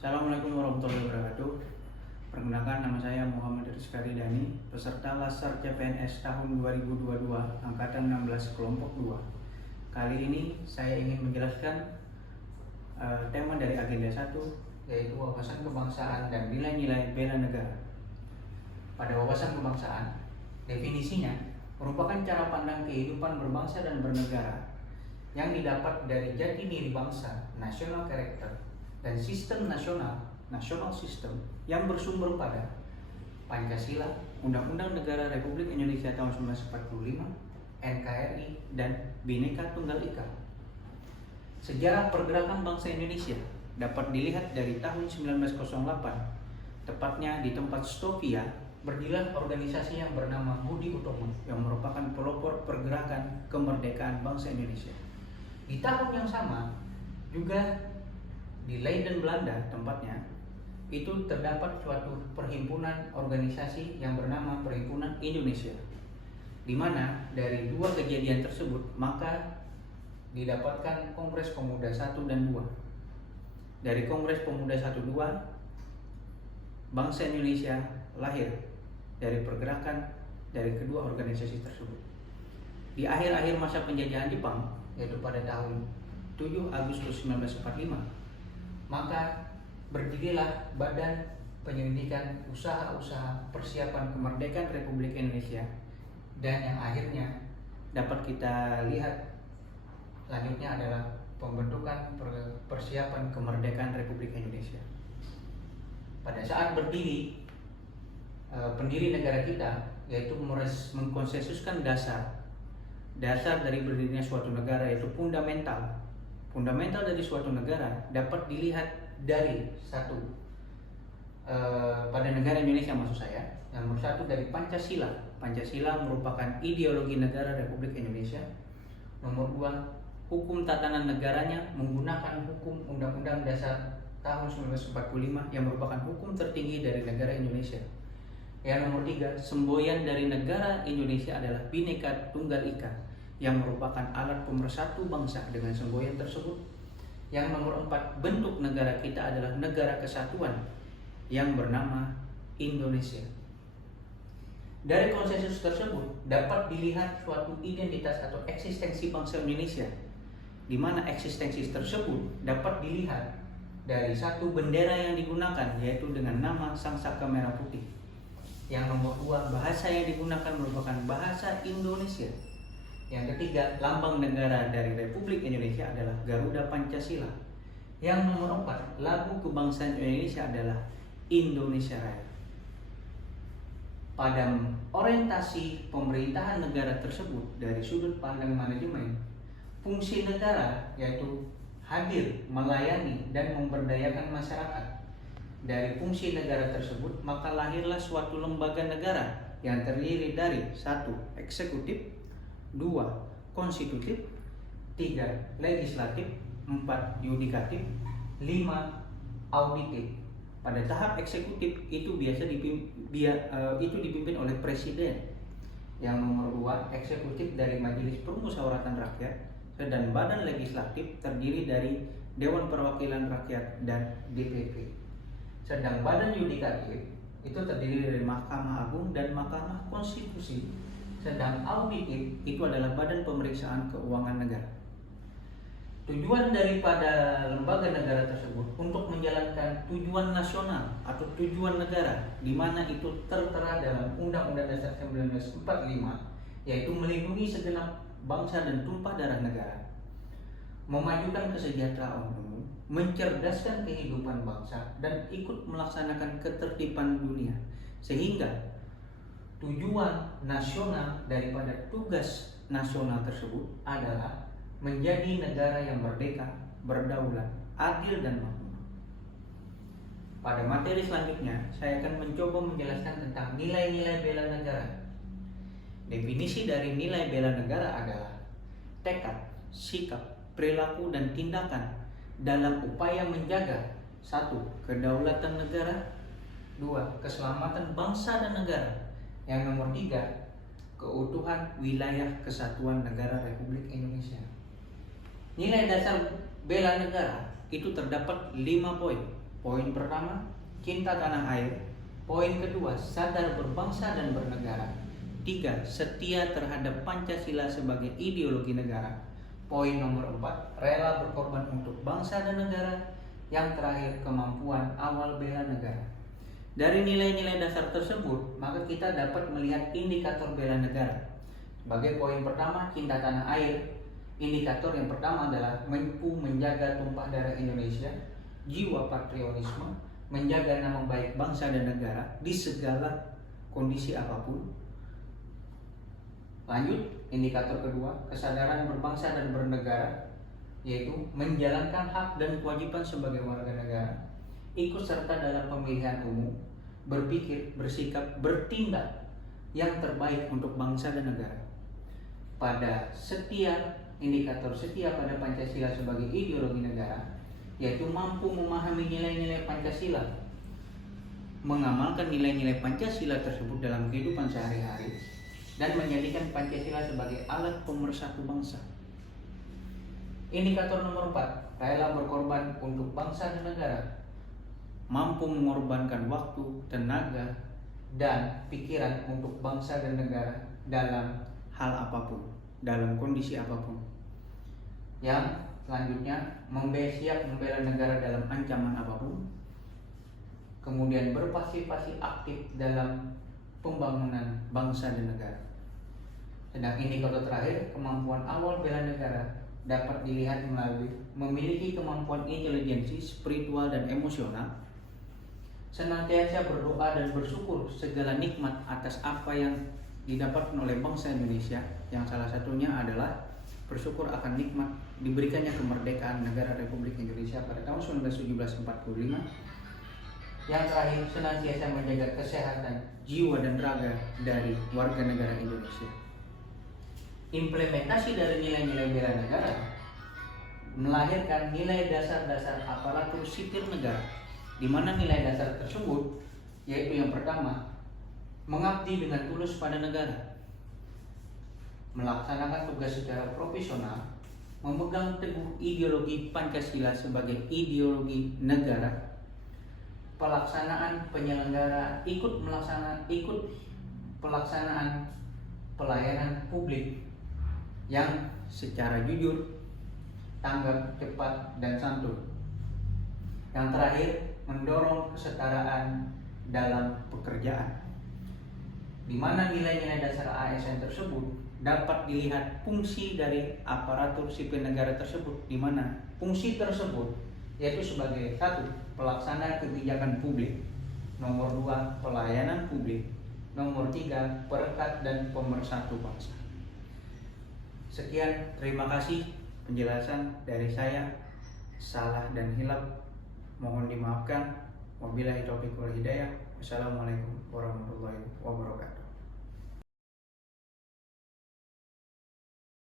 Assalamualaikum warahmatullahi wabarakatuh. Perkenalkan, nama saya Muhammad Rizka Ridani, peserta Lassar CPNS tahun 2022, Angkatan 16 Kelompok 2. Kali ini saya ingin menjelaskan tema dari agenda 1, yaitu wawasan kebangsaan dan nilai-nilai bela negara. Pada wawasan kebangsaan, definisinya merupakan cara pandang kehidupan berbangsa dan bernegara yang didapat dari jati diri bangsa, national character, dan sistem national system yang bersumber pada Pancasila, Undang-Undang Negara Republik Indonesia tahun 1945, NKRI, dan Bhinneka Tunggal Ika. Sejarah pergerakan bangsa Indonesia dapat dilihat dari tahun 1908, tepatnya di tempat Stovia berdirilah organisasi yang bernama Budi Utomo yang merupakan pelopor pergerakan kemerdekaan bangsa Indonesia. Di tahun yang sama juga di Leiden, Belanda tempatnya, itu terdapat suatu perhimpunan organisasi yang bernama Perhimpunan Indonesia, di mana dari dua kejadian tersebut maka didapatkan Kongres Pemuda 1 dan 2. Dari Kongres Pemuda 1 2, bangsa Indonesia lahir dari pergerakan dari kedua organisasi tersebut. Di akhir-akhir masa penjajahan Jepang, yaitu pada tahun 7 Agustus 1945, maka berdirilah Badan Penyelidikan Usaha-Usaha Persiapan Kemerdekaan Republik Indonesia, dan yang akhirnya dapat kita lihat selanjutnya adalah pembentukan Persiapan Kemerdekaan Republik Indonesia. Pada saat berdiri pendiri negara kita, yaitu mengkonsensuskan dasar dari berdirinya suatu negara, yaitu fundamental dari suatu negara dapat dilihat dari satu pada negara Indonesia, maksud saya, yang nomor satu dari Pancasila. Pancasila merupakan ideologi negara Republik Indonesia. Nomor dua, hukum tatanan negaranya menggunakan hukum Undang-Undang Dasar tahun 1945 yang merupakan hukum tertinggi dari negara Indonesia. Yang nomor tiga, semboyan dari negara Indonesia adalah Bhinneka Tunggal Ika yang merupakan alat pemersatu bangsa dengan semboyan tersebut. Yang nomor 4, bentuk negara kita adalah negara kesatuan yang bernama Indonesia. Dari konsensus tersebut dapat dilihat suatu identitas atau eksistensi bangsa Indonesia, di mana eksistensi tersebut dapat dilihat dari satu bendera yang digunakan, yaitu dengan nama Sang Saka Merah Putih. Yang nomor 2, bahasa yang digunakan merupakan bahasa Indonesia. Yang ketiga, lambang negara dari Republik Indonesia adalah Garuda Pancasila. Yang nomor 4, lagu kebangsaan Indonesia adalah Indonesia Raya. Pada orientasi pemerintahan negara tersebut dari sudut pandang manajemen, fungsi negara yaitu hadir, melayani, dan memberdayakan masyarakat. Dari fungsi negara tersebut maka lahirlah suatu lembaga negara yang terdiri dari 1. Eksekutif, 2. Konstitutif, 3. Legislatif, 4. Yudikatif, 5. Auditif. Pada tahap eksekutif itu biasa dipimpin oleh presiden. Yang nomor 2, eksekutif dari Majelis Permusyawaratan Rakyat, dan badan legislatif terdiri dari Dewan Perwakilan Rakyat dan DPP. Sedang badan yudikatif itu terdiri dari Mahkamah Agung dan Mahkamah Konstitusi. Sedang auditif itu adalah Badan Pemeriksaan Keuangan Negara. Tujuan daripada lembaga negara tersebut untuk menjalankan tujuan nasional atau tujuan negara, di mana itu tertera dalam Undang-Undang Dasar 1945, yaitu melindungi segenap bangsa dan tumpah darah negara, memajukan kesejahteraan umum, mencerdaskan kehidupan bangsa, dan ikut melaksanakan ketertiban dunia. Sehingga tujuan nasional daripada tugas nasional tersebut adalah menjadi negara yang merdeka, berdaulat, adil, dan makmur. Pada materi selanjutnya, saya akan mencoba menjelaskan tentang nilai-nilai bela negara. Definisi dari nilai bela negara adalah tekad, sikap, perilaku, dan tindakan dalam upaya menjaga 1. Kedaulatan negara, 2. Keselamatan bangsa dan negara, yang nomor 3, keutuhan wilayah kesatuan negara Republik Indonesia. Nilai dasar bela negara itu terdapat 5 poin. Poin pertama, cinta tanah air. Poin kedua, sadar berbangsa dan bernegara. 3, setia terhadap Pancasila sebagai ideologi negara. Poin nomor 4, rela berkorban untuk bangsa dan negara. Yang terakhir, kemampuan awal bela negara. Dari nilai-nilai dasar tersebut, maka kita dapat melihat indikator bela negara. Sebagai poin pertama, cinta tanah air. Indikator yang pertama adalah mampu menjaga tumpah darah Indonesia, jiwa patriotisme, menjaga nama baik bangsa dan negara di segala kondisi apapun. Lanjut, indikator kedua, kesadaran berbangsa dan bernegara, yaitu menjalankan hak dan kewajiban sebagai warga negara, ikut serta dalam pemilihan umum, berpikir, bersikap, bertindak yang terbaik untuk bangsa dan negara. Pada indikator setia pada Pancasila sebagai ideologi negara, yaitu mampu memahami nilai-nilai Pancasila, mengamalkan nilai-nilai Pancasila tersebut dalam kehidupan sehari-hari, dan menjadikan Pancasila sebagai alat pemersatu bangsa. Indikator nomor 4, rela berkorban untuk bangsa dan negara, mampu mengorbankan waktu, tenaga, dan pikiran untuk bangsa dan negara dalam hal apapun, dalam kondisi apapun. Yang selanjutnya, siap membela negara dalam ancaman apapun. Kemudian berpartisipasi aktif dalam pembangunan bangsa dan negara. Sedang indikator terakhir, kemampuan awal bela negara dapat dilihat melalui memiliki kemampuan intelijensi, spiritual, dan emosional, senantiasa berdoa dan bersyukur segala nikmat atas apa yang didapatkan oleh bangsa Indonesia, yang salah satunya adalah bersyukur akan nikmat diberikannya kemerdekaan negara Republik Indonesia pada tahun 1917-45. Yang terakhir, senantiasa menjaga kesehatan jiwa dan raga dari warga negara Indonesia. Implementasi dari nilai-nilai bela negara melahirkan nilai dasar-dasar aparatur sipil negara, di mana nilai dasar tersebut yaitu yang pertama, mengabdi dengan tulus pada negara, melaksanakan tugas secara profesional, memegang teguh ideologi Pancasila sebagai ideologi negara, ikut pelaksanaan pelayanan publik yang secara jujur, tanggap, cepat, dan santun. Yang terakhir, mendorong kesetaraan dalam pekerjaan, di mana nilai-nilai dasar ASN tersebut dapat dilihat fungsi dari aparatur sipil negara tersebut, di mana fungsi tersebut yaitu sebagai 1, pelaksana kebijakan publik, nomor 2, pelayanan publik, nomor 3, perekat dan pemersatu bangsa. Sekian, terima kasih penjelasan dari saya. Salah dan hilaf mohon dimaafkan. Wabillahi taufiq wal hidayah. Wassalamualaikum warahmatullahi wabarakatuh.